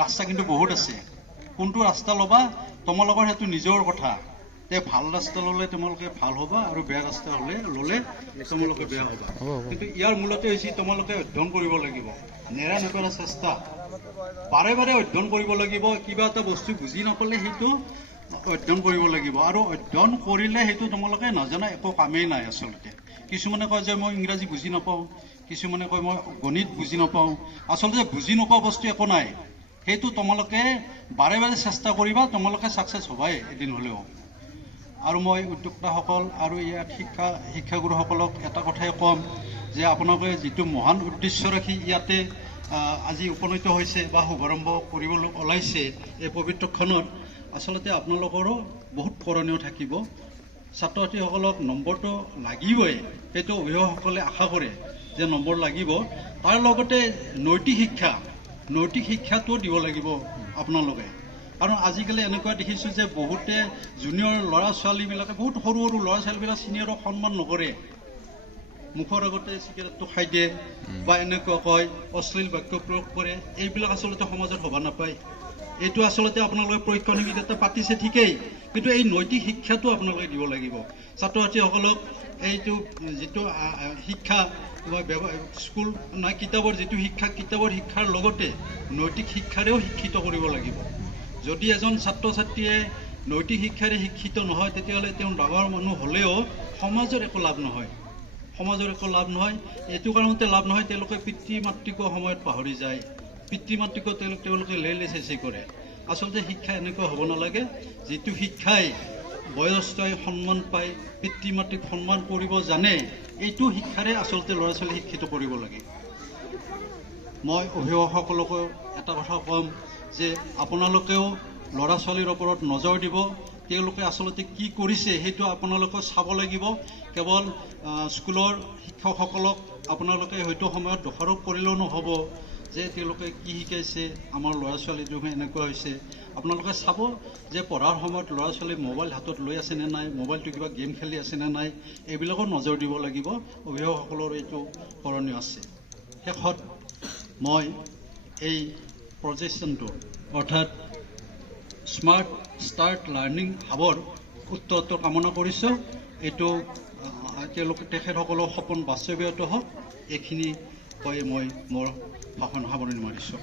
ৰাস্তা কিন্তু বহুত আছে। কোনটো ৰাস্তা ল'বা তোমালোকৰ সেইটো নিজৰ কথা। তে ভাল ৰাস্তা ল'লে তোমালোকে ভাল হ'বা আৰু বেয়া ৰাস্তা ল'লে তোমালোকে বেয়া হ'বা। কিন্তু ইয়াৰ মূলতে হৈছে তোমালোকে অধ্যয়ন কৰিব লাগিব। নেৰা চেষ্টা বাৰে বাৰে অধ্যয়ন কৰিব লাগিব। কিবা এটা বস্তু বুজি নাপালে সেইটো অধ্যয়ন কৰিব লাগিব, আৰু অধ্যয়ন কৰিলে সেইটো তোমালোকে নাজানা একো কামেই নাই আচলতে। কিছুমানে কয় যে মই ইংৰাজী বুজি নাপাওঁ, কিছুমানে কয় মই গণিত বুজি নাপাওঁ। আচলতে বুজি নোপোৱা বস্তু একো নাই। সেইটো তোমালোকে বাৰে বাৰে চেষ্টা কৰিবা, তোমালোকে ছাকচেছ হ'বাই এদিন হ'লেও। আৰু মই উদ্যোক্তাসকল আৰু ইয়াত শিক্ষাগুৰুসকলক এটা কথাই ক'ম যে আপোনালোকে যিটো মহান উদ্দেশ্য ৰাখি ইয়াতে আজি উপনীত হৈছে বা শুভাৰম্ভ কৰিবলৈ ওলাইছে এই পবিত্ৰক্ষণত, আচলতে আপোনালোকৰো বহুত কৰণীয় থাকিব। ছাত্ৰ ছাত্ৰীসকলক নম্বৰটো লাগিবই, সেইটো অভিভাৱকসকলে আশা কৰে যে নম্বৰ লাগিব। তাৰ লগতে নৈতিক শিক্ষাটো দিব লাগিব আপোনালোকে। কাৰণ আজিকালি এনেকুৱা দেখিছোঁ যে বহুতে জুনিয়ৰ ল'ৰা ছোৱালীবিলাকে, বহুত সৰু সৰু ল'ৰা ছোৱালীবিলাক ছিনিয়ৰক সন্মান নকৰে। মুখৰ আগতে চিগাৰেটটো খাই দিয়ে বা এনেকুৱা কয়, অশ্লীল বাক্য প্ৰয়োগ কৰে। এইবিলাক আচলতে সমাজত হ'ব নাপায়। এইটো আচলতে আপোনালোকে পৰীক্ষা নিবিদতে পাতিছে ঠিকেই, কিন্তু এই নৈতিক শিক্ষাটো আপোনালোকে দিব লাগিব ছাত্ৰ ছাত্ৰীসকলক। এইটো যিটো শিক্ষা স্কুল নাই, কিতাপৰ যিটো শিক্ষা, কিতাপৰ শিক্ষাৰ লগতে নৈতিক শিক্ষাৰেও শিক্ষিত কৰিব লাগিব। যদি এজন ছাত্ৰ ছাত্ৰীয়ে নৈতিক শিক্ষাৰে শিক্ষিত নহয়, তেতিয়াহ'লে তেওঁ ডাঙৰ মানুহ হ'লেও সমাজৰ একো লাভ নহয়। এইটো কাৰণতে লাভ নহয়, তেওঁলোকে পিতৃ মাতৃকো সময়ত পাহৰি যায়, পিতৃ মাতৃকো তেওঁলোকে লেই চেচি কৰে। আচলতে শিক্ষা এনেকুৱা হ'ব নালাগে, যিটো শিক্ষাই বয়োজ্যেষ্ঠই সন্মান পায়, পিতৃ মাতৃক সন্মান কৰিব জানে, এইটো শিক্ষাৰে আচলতে ল'ৰা ছোৱালী শিক্ষিত কৰিব লাগে। মই অভিভাৱকসকলকো এটা কথা ক'ম যে আপোনালোকেও ল'ৰা ছোৱালীৰ ওপৰত নজৰ দিব। তেওঁলোকে আচলতে কি কৰিছে সেইটো আপোনালোকে চাব লাগিব। কেৱল স্কুলৰ শিক্ষকসকলক আপোনালোকে হয়তো সময়ত দোষাৰোপ কৰিলেও নহ'ব যে তেওঁলোকে কি শিকাইছে, আমাৰ ল'ৰা ছোৱালীটো এনেকুৱা হৈছে। আপোনালোকে চাব যে পঢ়াৰ সময়ত ল'ৰা ছোৱালী মোবাইল হাতত লৈ আছেনে নাই, মোবাইলটো কিবা গেম খেলি আছেনে নাই, এইবিলাকো নজৰ দিব লাগিব। অভিভাৱকসকলৰ এইটো কৰণীয় আছে। শেষত মই এই প্ৰজেক্টটো অৰ্থাৎ স্মাৰ্ট ষ্টাৰ্ট লাৰ্ণিং হাবৰ উত্তৰোত্তৰ কামনা কৰিছোঁ। এইটো তেখেতসকলৰ সপোন বাস্তৱায়িত হওক, এইখিনি কৈ মই মোৰ ভাষণ সামৰণি মাৰিছোঁ।